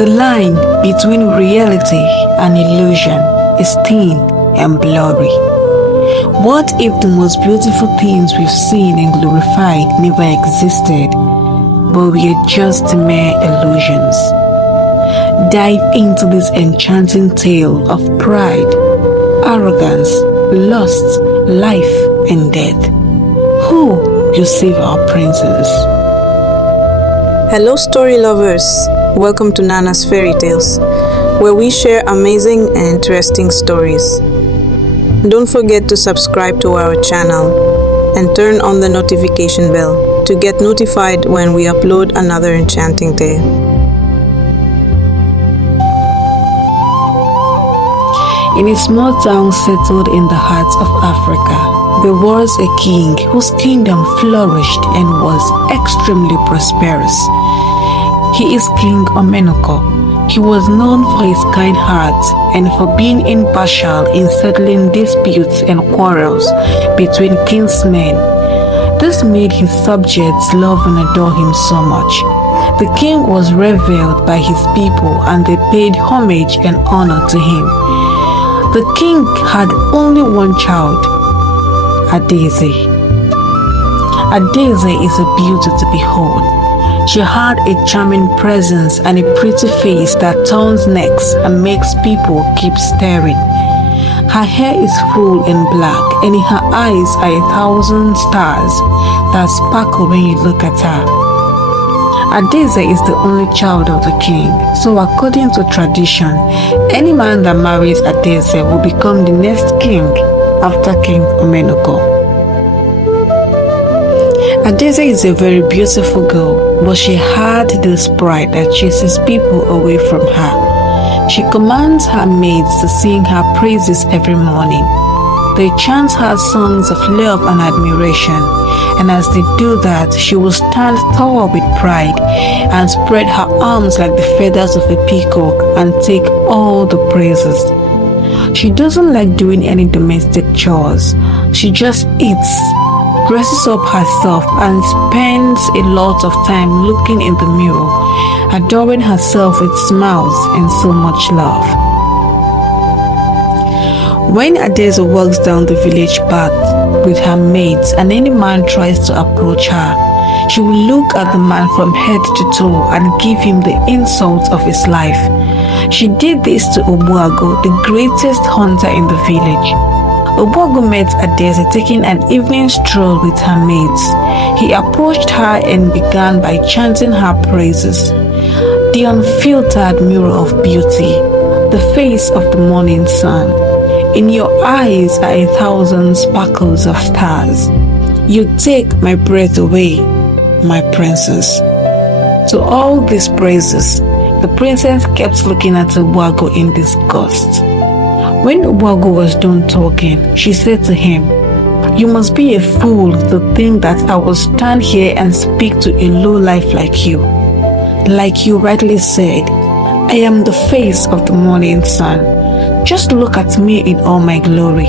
The line between reality and illusion is thin and blurry. What if the most beautiful things we've seen and glorified never existed, but we are just mere illusions? Dive into this enchanting tale of pride, arrogance, lust, life, and death. Who will save our princess? Hello story lovers, welcome to Nana's Fairy Tales, where we share amazing and interesting stories. Don't forget to subscribe to our channel and turn on the notification bell to get notified when we upload another enchanting tale. In a small town settled in the heart of Africa, there was a king whose kingdom flourished and was extremely prosperous. He is King Omenoko. He was known for his kind heart and for being impartial in settling disputes and quarrels between kinsmen. This made his subjects love and adore him so much. The king was revered by his people and they paid homage and honor to him. The king had only one child, Adaeze. Adaeze is a beauty to behold. She had a charming presence and a pretty face that turns necks and makes people keep staring. Her hair is full and black, and in her eyes are 1,000 stars that sparkle when you look at her. Adaeze is the only child of the king, so according to tradition, any man that marries Adaeze will become the next king after King Omenoko. Adaeze is a very beautiful girl, but she had this pride that chases people away from her. She commands her maids to sing her praises every morning. They chant her songs of love and admiration, and as they do that, she will stand tall with pride and spread her arms like the feathers of a peacock and take all the praises. She doesn't like doing any domestic chores. She just eats, dresses up herself, and spends a lot of time looking in the mirror, adoring herself with smiles and so much love. When Adaeze walks down the village path with her maids and any man tries to approach her, she will look at the man from head to toe and give him the insult of his life. She did this to Obuago, the greatest hunter in the village. Obuago met Adaeze taking an evening stroll with her maids. He approached her and began by chanting her praises. The unfiltered mirror of beauty, the face of the morning sun. In your eyes are 1,000 sparkles of stars. You take my breath away, my princess. To all these praises, the princess kept looking at Obuago in disgust. When Obuago was done talking, she said to him, "You must be a fool to think that I will stand here and speak to a lowlife like you. Like you rightly said, I am the face of the morning sun. Just look at me in all my glory.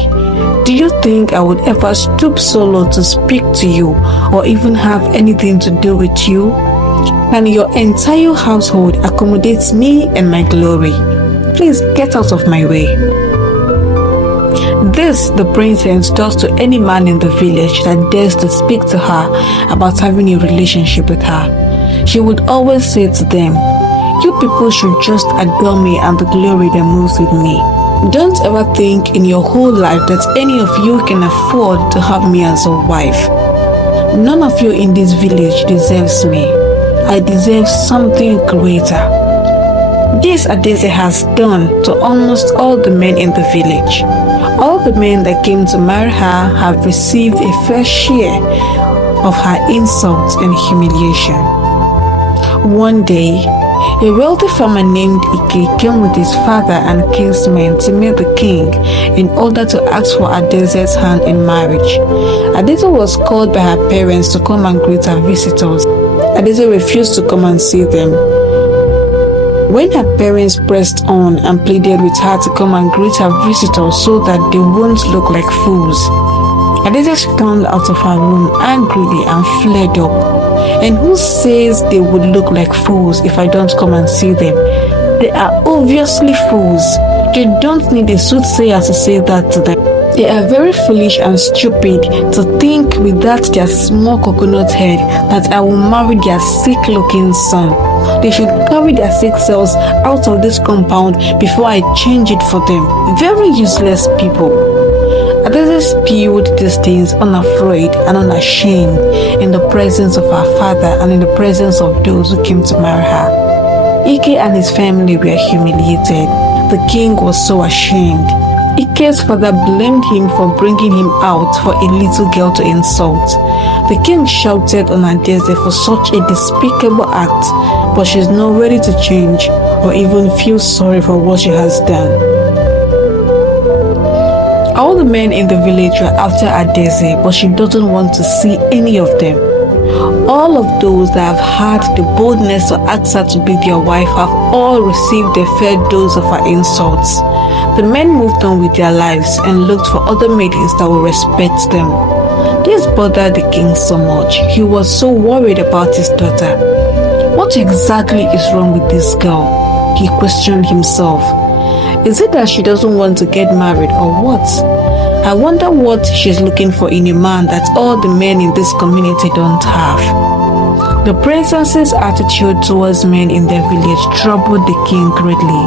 Do you think I would ever stoop so low to speak to you or even have anything to do with you? Can your entire household accommodate me and my glory? Please get out of my way." This the princess does to any man in the village that dares to speak to her about having a relationship with her. She would always say to them, "You people should just adore me and the glory that moves with me. Don't ever think in your whole life that any of you can afford to have me as a wife. None of you in this village deserves me. I deserve something greater." This Adaeze has done to almost all the men in the village. All the men that came to marry her have received a fair share of her insults and humiliation. One day, a wealthy farmer named Ike came with his father and kinsmen to meet the king in order to ask for Adaeze's hand in marriage. Adaeze was called by her parents to come and greet her visitors. Adaeze refused to come and see them. When her parents pressed on and pleaded with her to come and greet her visitors so that they won't look like fools, Adaeze stormed out of her room angrily and flared up. And who says they would look like fools if I don't come and see them? They are obviously fools. They don't need a soothsayer to say that to them. They are very foolish and stupid to think with that their small coconut head that I will marry their sick-looking son. They should carry their sick cells out of this compound before I change it for them. Very useless people. Adeze spewed these things unafraid and unashamed in the presence of her father and in the presence of those who came to marry her. Ike and his family were humiliated. The king was so ashamed. Ike's father blamed him for bringing him out for a little girl to insult. The king shouted on Adeze for such a despicable act, but she's not ready to change or even feel sorry for what she has done. All the men in the village were after Adeze, but she doesn't want to see any of them. All of those that have had the boldness to ask her to be their wife have all received their fair dose of her insults. The men moved on with their lives and looked for other maidens that would respect them. This bothered the king so much. He was so worried about his daughter. What exactly is wrong with this girl? He questioned himself. Is it that she doesn't want to get married or what? I wonder what she's looking for in a man that all the men in this community don't have. The princess's attitude towards men in their village troubled the king greatly.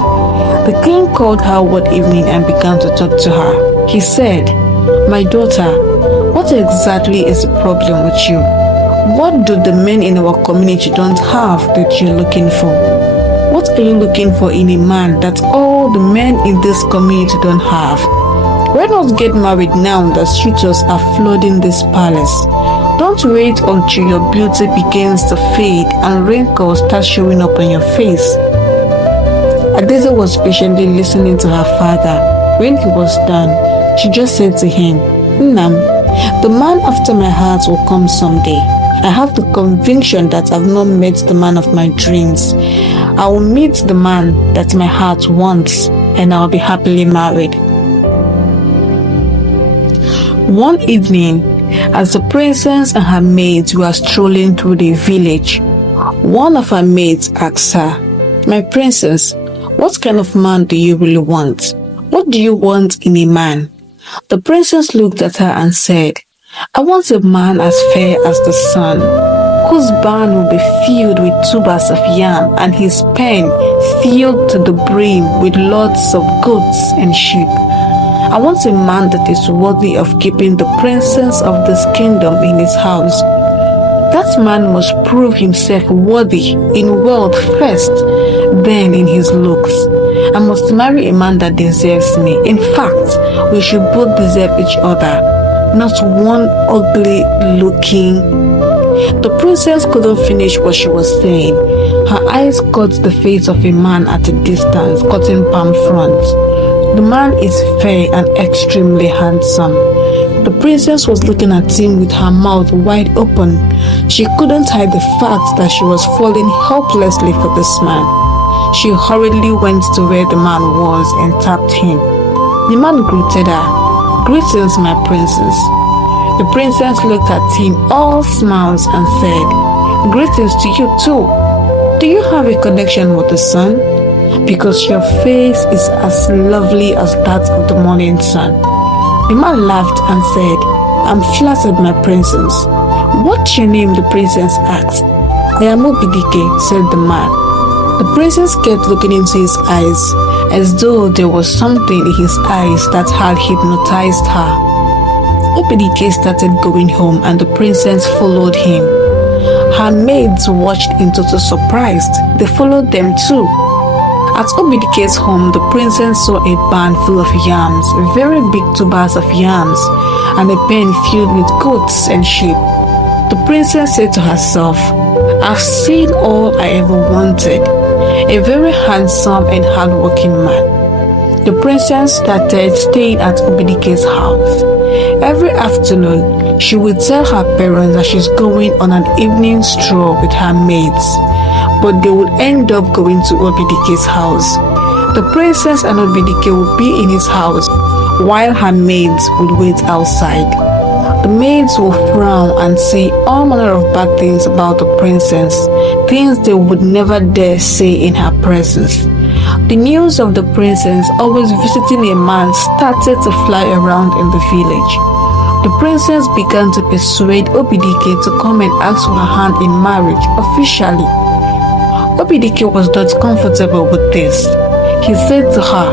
The king called her one evening and began to talk to her. He said, "My daughter, what exactly is the problem with you? What do the men in our community don't have that you're looking for? What are you looking for in a man that all the men in this community don't have? Why not get married now that suitors are flooding this palace? Don't wait until your beauty begins to fade and wrinkles start showing up on your face." Adeze was patiently listening to her father. When he was done, she just said to him, "Nnam, the man after my heart will come someday. I have the conviction that I've not met the man of my dreams. I will meet the man that my heart wants, and I'll be happily married." One evening, as the princess and her maids were strolling through the village, one of her maids asked her, "My princess, what kind of man do you really want? What do you want in a man?" The princess looked at her and said, "I want a man as fair as the sun, whose barn will be filled with tubers of yam and his pen filled to the brim with lots of goats and sheep. I want a man that is worthy of keeping the princess of this kingdom in his house. That man must prove himself worthy in wealth first, then in his looks. I must marry a man that deserves me. In fact, we should both deserve each other, not one ugly looking." The princess couldn't finish what she was saying. Her eyes caught the face of a man at a distance, cutting palm front. The man is fair and extremely handsome. The princess was looking at him with her mouth wide open. She couldn't hide the fact that she was falling helplessly for this man. She hurriedly went to where the man was and tapped him. The man greeted her. "Greetings, my princess." The princess looked at him all smiles and said, "Greetings to you too. Do you have a connection with the sun? Because your face is as lovely as that of the morning sun." The man laughed and said, "I'm flattered, my princess." "What's your name?" the princess asked. "I am Obidike," said the man. The princess kept looking into his eyes as though there was something in his eyes that had hypnotized her. Obidike started going home and the princess followed him. Her maids watched in total surprise. They followed them too. At Obidike's home, the princess saw a barn full of yams, very big tubers of yams, and a pen filled with goats and sheep. The princess said to herself, "I've seen all I ever wanted, a very handsome and hardworking man." The princess started staying at Obidike's house. Every afternoon, she would tell her parents that she's going on an evening stroll with her maids, but they would end up going to Obidike's house. The princess and Obidike would be in his house while her maids would wait outside. The maids will frown and say all manner of bad things about the princess, things they would never dare say in her presence. The news of the princess always visiting a man started to fly around in the village. The princess began to persuade Obidike to come and ask for her hand in marriage officially. Obidike was not comfortable with this. He said to her,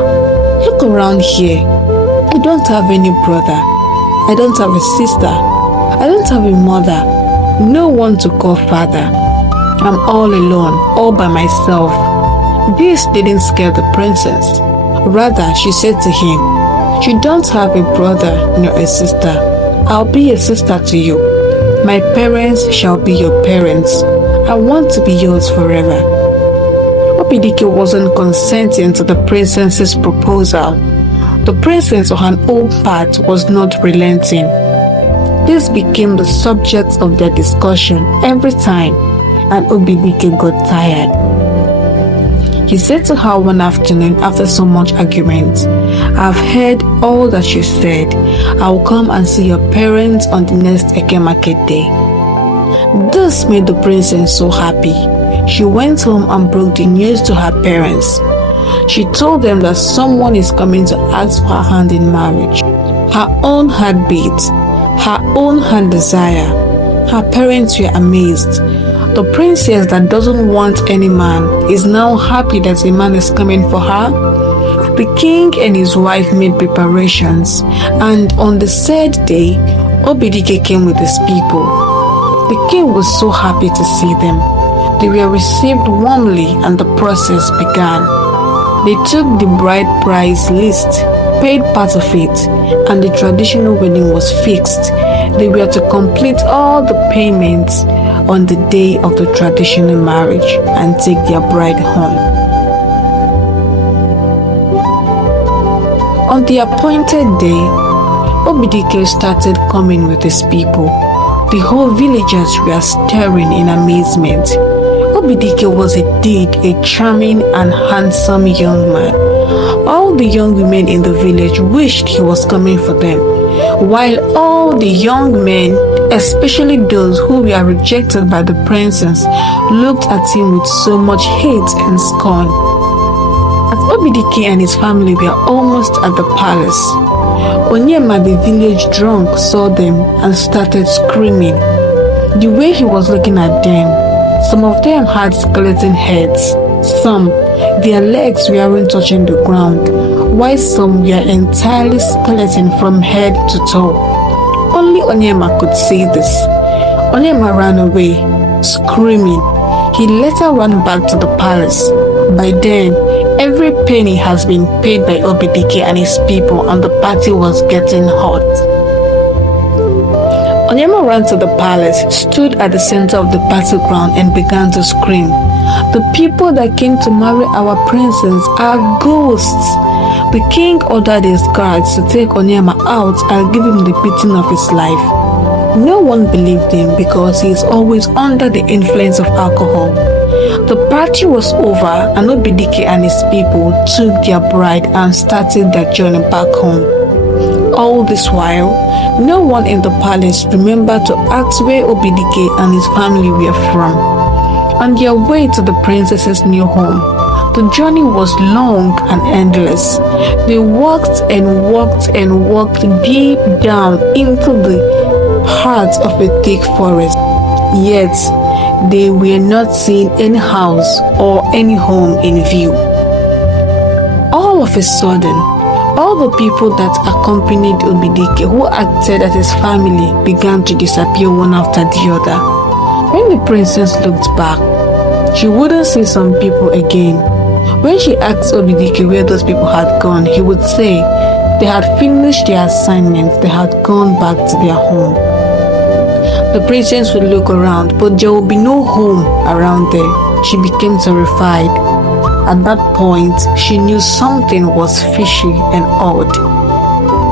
"Look around here. I don't have any brother. I don't have a sister. I don't have a mother. No one to call father. I'm all alone, all by myself." This didn't scare the princess. Rather, she said to him, "You don't have a brother nor a sister. I'll be a sister to you. My parents shall be your parents. I want to be yours forever." Obidike wasn't consenting to the princess's proposal. The princess on her own part was not relenting. This became the subject of their discussion every time, and Obidike got tired. He said to her one afternoon after so much argument, "I've heard all that you said. I will come and see your parents on the next Eke market day." This made the princess so happy. She went home and broke the news to her parents. She told them that someone is coming to ask for her hand in marriage. Her own heartbeat, her own hand desire. Her parents were amazed. The princess that doesn't want any man is now happy that a man is coming for her. The king and his wife made preparations, and on the third day, Obidike came with his people. The king was so happy to see them. They were received warmly and the process began. They took the bride price list, paid part of it, and the traditional wedding was fixed. They were to complete all the payments on the day of the traditional marriage and take their bride home. On the appointed day, Obidike started coming with his people. The whole villagers were staring in amazement. Obidike was indeed a charming and handsome young man. All the young women in the village wished he was coming for them, while all the young men, especially those who were rejected by the princess, looked at him with so much hate and scorn. As Obidike and his family were almost at the palace, Onyema, the village drunk, saw them and started screaming. The way he was looking at them, some of them had skeleton heads, some, their legs weren't touching the ground, while some were entirely skeleton from head to toe. Only Onyema could see this. Onyema ran away, screaming. He later ran back to the palace. By then, every penny has been paid by Obidike and his people, and the party was getting hot. Onyema ran to the palace, stood at the center of the battleground, and began to scream, "The people that came to marry our princess are ghosts." The king ordered his guards to take Onyema out and give him the beating of his life. No one believed him because he is always under the influence of alcohol. The party was over and Obidike and his people took their bride and started their journey back home. All this while, no one in the palace remembered to ask where Obidike and his family were from. On their way to the princess's new home, the journey was long and endless. They walked and walked and walked deep down into the heart of a thick forest. Yet, they were not seeing any house or any home in view. All of a sudden, all the people that accompanied Obidike, who acted as his family, began to disappear one after the other. When the princess looked back, she wouldn't see some people again. When she asked Obidike where those people had gone, he would say they had finished their assignments, they had gone back to their home. The princess would look around, but there would be no home around there. She became terrified. At that point, she knew something was fishy and odd.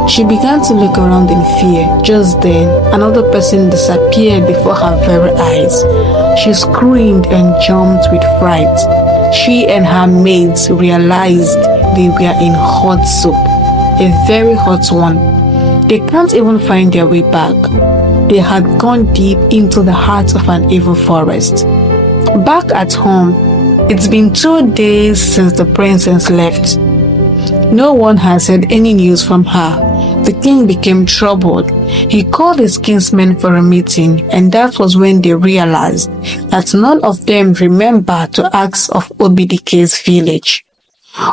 She began to look around in fear. Just then, another person disappeared before her very eyes. She screamed and jumped with fright. She and her maids realized they were in hot soup, a very hot one. They can't even find their way back. They had gone deep into the heart of an evil forest. Back at home, it's been 2 days since the princess left. No one has heard any news from her. The king became troubled. He called his kinsmen for a meeting, and that was when they realized that none of them remembered to ask of Obidike's village.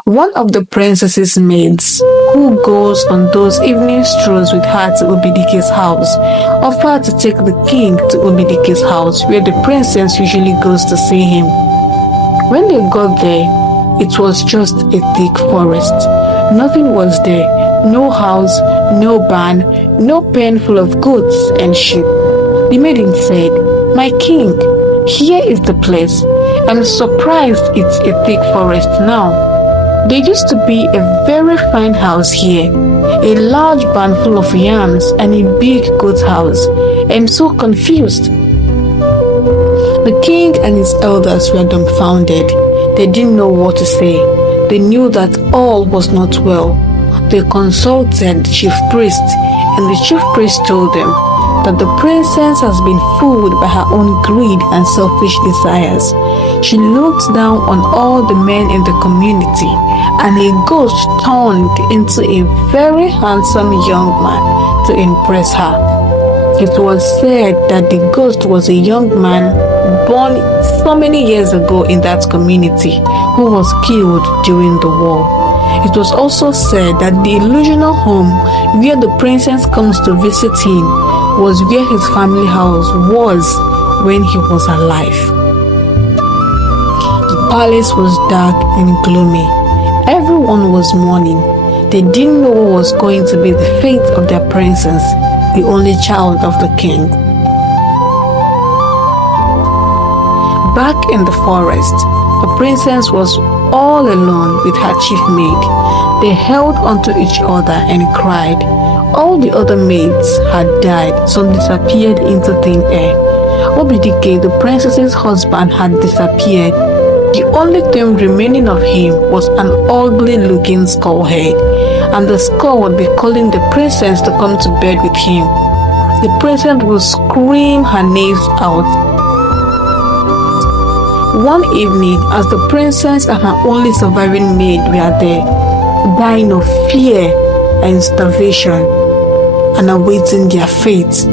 One of the princess's maids, who goes on those evening strolls with her to Obidike's house, offered to take the king to Obidike's house, where the princess usually goes to see him. When they got there, it was just a thick forest. Nothing was there. No house, no barn, no pen full of goats and sheep. The maiden said, "My king, here is the place. I'm surprised it's a thick forest now. There used to be a very fine house here, a large barn full of yams and a big goat house. I'm so confused." The king and his elders were dumbfounded. They didn't know what to say. They knew that all was not well. They consulted the chief priest, and the chief priest told them that the princess has been fooled by her own greed and selfish desires. She looked down on all the men in the community, and a ghost turned into a very handsome young man to impress her. It was said that the ghost was a young man born so many years ago in that community who was killed during the war. It was also said that the illusional home where the princess comes to visit him was where his family house was when he was alive. The palace was dark and gloomy. Everyone was mourning. They didn't know what was going to be the fate of their princess, the only child of the king. Back in the forest, the princess was all alone with her chief maid. They held onto each other and cried. All the other maids had died, some disappeared into thin air. Obidike, the princess's husband, had disappeared. The only thing remaining of him was an ugly-looking skull head, and the skull would be calling the princess to come to bed with him. The princess would scream her nails out. One evening, as the princess and her only surviving maid were there, dying of fear and starvation and awaiting their fate,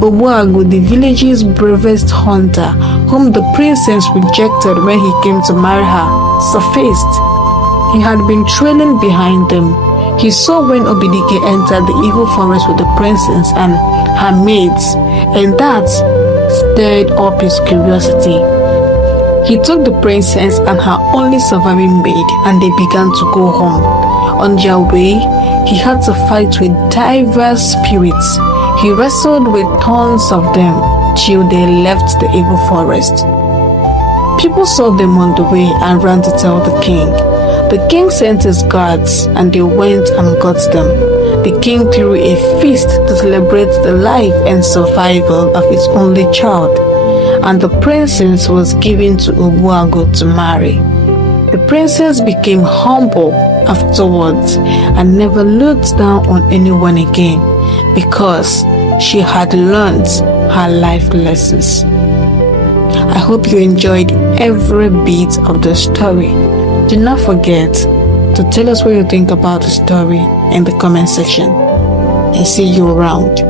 Obuagu, the village's bravest hunter, whom the princess rejected when he came to marry her, surfaced. He had been trailing behind them. He saw when Obidike entered the evil forest with the princess and her maids, and that stirred up his curiosity. He took the princess and her only surviving maid, and they began to go home. On their way, he had to fight with diverse spirits. He wrestled with tons of them till they left the evil forest. People saw them on the way and ran to tell the king. The king sent his guards, and they went and got them. The king threw a feast to celebrate the life and survival of his only child, and the princess was given to Obuagu to marry. The princess became humble afterwards and never looked down on anyone again because she had learned her life lessons. I hope you enjoyed every bit of the story. Do not forget to tell us what you think about the story in the comment section, and see you around.